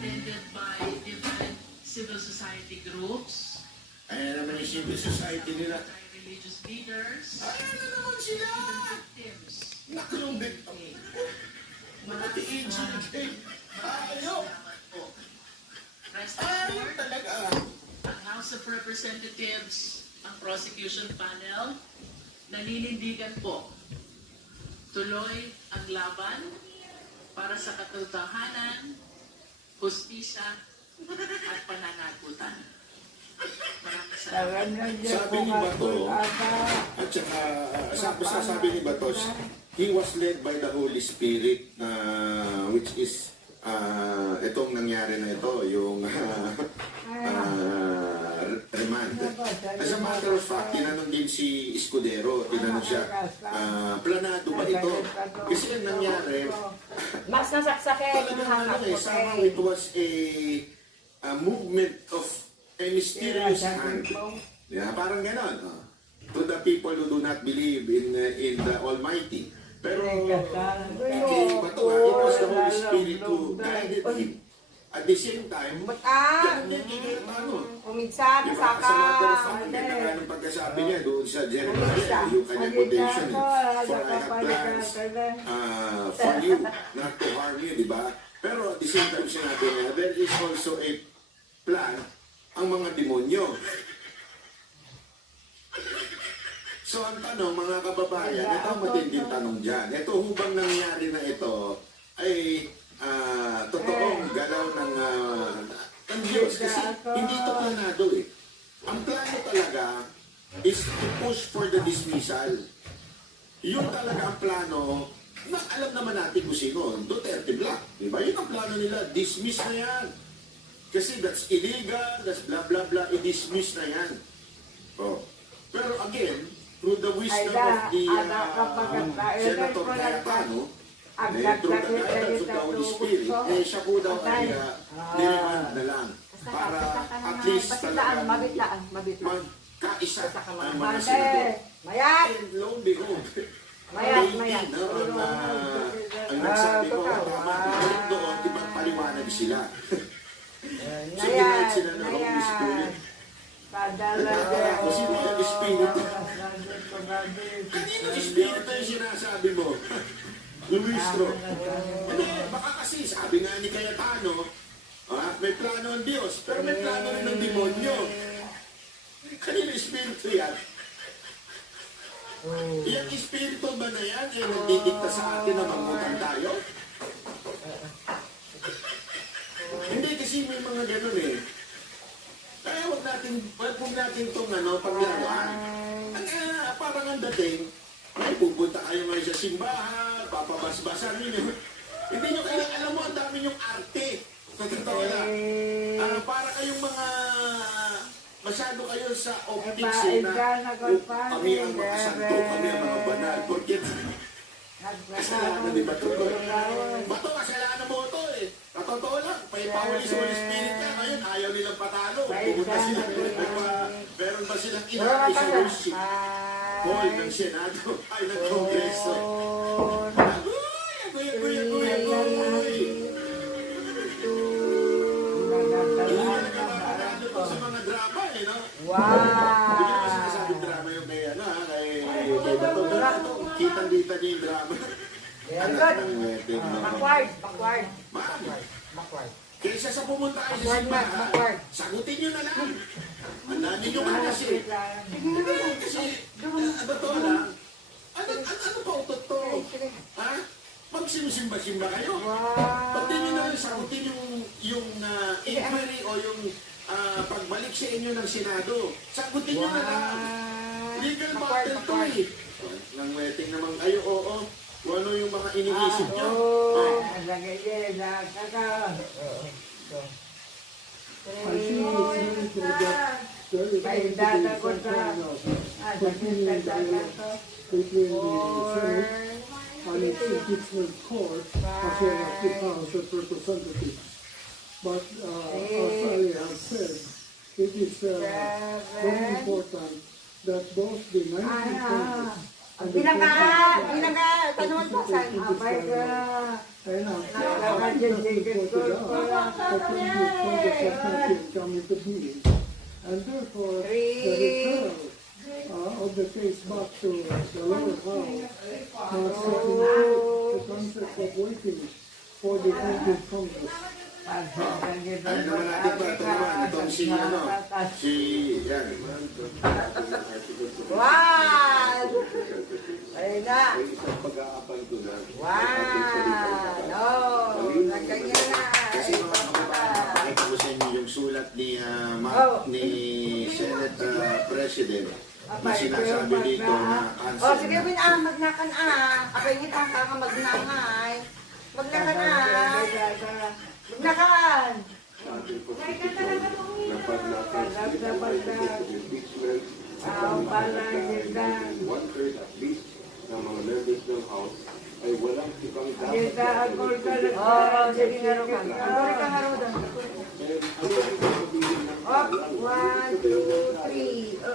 attended by different civil society groups, Ayan naman yung civil society nila. religious leaders, Ayan na naman sila! victims. Nakulubit ang pati AGK. Ayaw! Rest Ayaw assured, talaga! ang House of Representatives, ang prosecution panel, naninindigan po. Tuloy ang laban para sa katotohanan, hustisya, at pananagutan. Maraming salamat. Sabi ni Bato, at saka sabi ni Batos, he was led by the Holy Spirit, which is itong nangyari na ito, yung remand. As a matter of fact, tinanong din si Escudero, tinanong siya, planado ba ito? Kasi ang nangyari, Mas nasaksakin. talagang somehow it was a movement of a mysterious hand. Yeah, parang ganon. To the people who do not believe in the Almighty. Pero kay Bato, it was the Holy Spirit who guided him. At the same time, yan yung Umigsa, diba? saka. Sa matter of fact, ganda nga ng pagkasabi niya doon sa Jeremiah, yung kanyang quotation, for I have plans for you, not to harm you, di ba? Pero at the same time, sinabi niya, there is also a plan ang mga demonyo. So ang tanong, mga kababayan, ito ang matinding tanong dyan. Ito hubang nangyari na ito ay totoong galaw ng Diyos. Kasi hindi ito planado eh. Ang plano talaga is to push for the dismissal. Yun talaga ang plano na alam naman natin kung sino. Duterte Black. Diba? Yun ang plano nila. Dismiss na yan. Kasi that's illegal, that's blah blah blah, i-dismiss na yan. Oh. Pero again, through the wisdom of the Senator Cayetano, through the guidance of the Holy Spirit, siya po daw ay niremand na lang. Para at least talaga magkaisa ang mga senador. And lo and behold, Mayat. ang nagsabi ko, balik doon, ibang paliwanag sila. So, denied sila ng Holy Spirit. Kasi may Espiritu. Kaninong Espiritu yung sinasabi mo? Luistro. Baka kasi, sabi nga ni Cayetano, may plano ang Diyos, pero may plano rin ng demonyo. Kaninong Espiritu yan? Yung Espiritu ba na yan, yung nagdidikta sa atin na mangutang tayo? Hindi kasi may mga ganun eh. Kaya huwag natin itong paglaruan. Parang ang dating, ay pupunta kayo ngayon sa simbahan, papabasbasan ninyo. Hindi nyo kailangan, alam mo, ang dami yung arte. Sa totoo lang. Para kayong mga, masyado kayo sa optics eh, na kami ang mga santo, kami ang mga banal. Porque kasalanan ni Bato. Bato, kasalanan mo ito eh. Totoo lang, may Holy Spirit ka. Ngayon, ayaw nilang patalo. Pumunta sila. Meron ba silang inakay sa worship? Hall ng Senado. Ay, ng Kongreso. Agoy! Hindi na nagkakatalo to sa mga drama eh, no? Hindi na kasi nasabing drama yung kay Bato. Kitang-kita niya yung drama. Backward. Kaysa sa pumunta kayo sa simbahan, sagutin nyo na lang. Ang dami nyo nga kasi. Kasi, totoo lang, ano pa utot to? Ha? Pag sinusimba-simba kayo, pati nyo na lang sagutin yung inquiry o yung pagbalik sa inyo ng Senado. Sagutin nyo na lang. Legal battle to eh. Nang wedding naman kayo, oo. Kung ano yung mga iniisip nyo. And its impeachment court as well as the House of Representatives. But as I have said, it is very important that both the 19th Congress Bilang ka, tanungan po sa abay ka. And I'm Nakakadyan din ko. come into being. And therefore, the Three. return of the case back to the lower house must include the concept of waiting for the 20th Congress. Ano naman natin ba? Ito naman, itong si, yan. Wow! Ayun na. Pag-aapan ko na. Wow! No, nagganyan na. Kasi mga kababayan, nakita ko sa inyo yung sulat ni, ni Senate President na sinasabi dito na cancel. Oh, sige, Win, magnakan Apay kita ka magnahay. Magnakan Magnakan. One-third at least ng mga members ng House ay walang ibang dapat. Oh, sige nga ro ka. Ano ka nga ro doon? And ang sabihin ng Up, 1, 2, 3.